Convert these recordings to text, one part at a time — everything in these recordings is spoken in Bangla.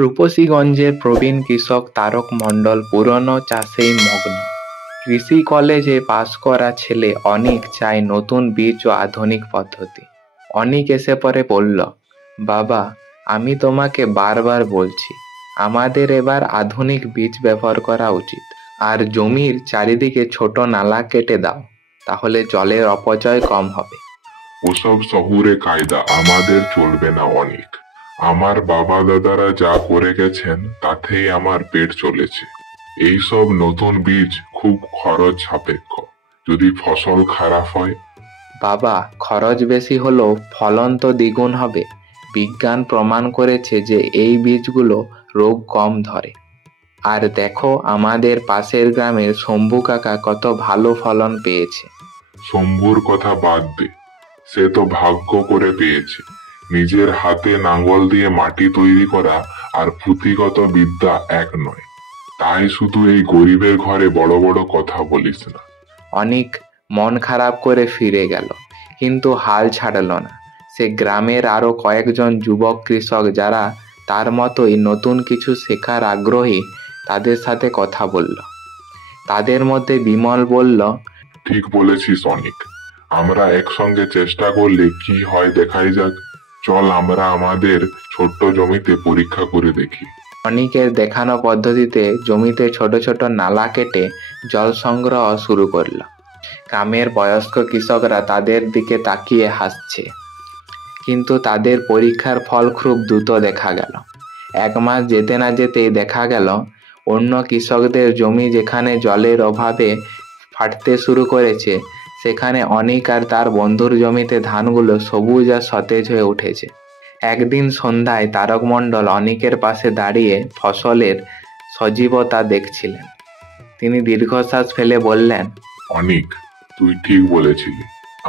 রূপসীগঞ্জের প্রবীণ কৃষক তারক মণ্ডল পুরনো চাষেই মগ্ন। কৃষি কলেজে পাশ করা ছেলে অনিক চায় নতুন বীজ ও আধুনিক পদ্ধতি। অনিক এসে পরে বলল, বাবা, আমি তোমাকে বারবার বলছি, আমাদের এবার আধুনিক বীজ ব্যবহার করা উচিত। আর জমির চারিদিকে ছোট নালা কেটে দাও, তাহলে জলের অপচয় কম হবে। ওসব শহুরে কায়দা আমাদের চলবে না অনেক। আমার বাবা দাদারা যা করে গেছেন তাতেই আমার পেট চলেছে। এইসব নতুন বীজ খুব খরচ সাপেক্ষ, যদি ফসল খারাপ হয়। বাবা, খরচ বেশি হলেও ফলন তো দ্বিগুণ হবে। বিজ্ঞান প্রমাণ করেছে যে এই বীজগুলো রোগ কম ধরে। আর দেখো, আমাদের পাশের গ্রামের শম্ভু কাকা কত ভালো ফলন পেয়েছে। শম্ভুর কথা বাদ দে, সে তো ভাগ্য করে পেয়েছে। নিজের হাতে নাঙ্গল দিয়ে মাটি তৈরি করা আর পুঁথিগত বিদ্যা এক নয়। তাই শুধু এই গরিবের ঘরে বড় বড় কথা বলিস না। অনেক মন খারাপ করে ফিরে গেল, কিন্তু হাল ছাড়ল না। সে গ্রামের আরো কয়েকজন যুবক কৃষক যারা তার মতোই নতুন কিছু শেখার আগ্রহী, তাদের সাথে কথা বলল। তাদের মধ্যে বিমল বলল, ঠিক বলেছিস অনিক, আমরা একসঙ্গে চেষ্টা করলে কি হয় দেখাই যাক। চল আমরা আমাদের ছোট্ট জমিতে পরীক্ষা করে দেখি। অনিকের দেখানো পদ্ধতিতে জমিতে ছোট ছোট নালা কেটে জল সংগ্রহ শুরু করলো। গ্রামের বয়স্ক কৃষকরা তাদের দিকে তাকিয়ে হাসছে, কিন্তু তাদের পরীক্ষার ফল খুব দ্রুত দেখা গেল। 1 মাস যেতে না যেতেই দেখা গেল অন্য কৃষকদের জমি যেখানে জলের অভাবে ফাটতে শুরু করেছে, সেখানে অনিক আর তার বন্ধুর জমিতে ধানগুলো সবুজ আর সতেজ হয়ে উঠেছে। একদিন সন্ধ্যায় তারক মণ্ডল অনিকের পাশে দাঁড়িয়ে ফসলের সজীবতা দেখছিলেন। তিনি দীর্ঘশ্বাস ফেলে বললেন, অনিক, তুই ঠিক বলেছিলি।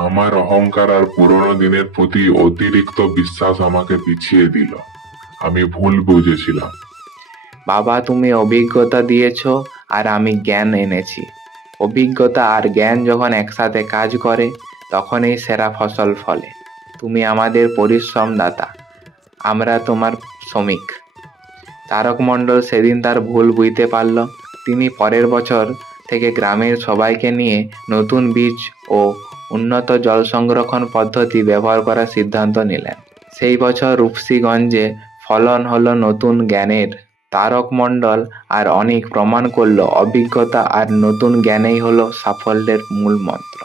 আমার অহংকার আর পুরনো দিনের প্রতি অতিরিক্ত বিশ্বাস আমাকে পিছিয়ে দিল। আমি ভুল বুঝেছিলাম। বাবা, তুমি অভিজ্ঞতা দিয়েছ আর আমি জ্ঞান এনেছি। অভিজ্ঞতা আর জ্ঞান যখন একসাথে কাজ করে, তখনই সেরা ফসল ফলে। তুমি আমাদের পরিশ্রম দাতা, আমরা তোমার শ্রমিক। তারক মণ্ডল সেদিন তার ভুল বুঝতে পারল। তিনি পরের বছর থেকে গ্রামের সবাইকে নিয়ে নতুন বীজ ও উন্নত জল সংরক্ষণ পদ্ধতি ব্যবহার করার সিদ্ধান্ত নিলেন। সেই বছর রূপসীগঞ্জে ফলন হলো নতুন জ্ঞানের। তারক মণ্ডল আর অনেক প্রমাণ করলো অভিজ্ঞতা আর নতুন জ্ঞানেই হলো সাফল্যের মূল মন্ত্র।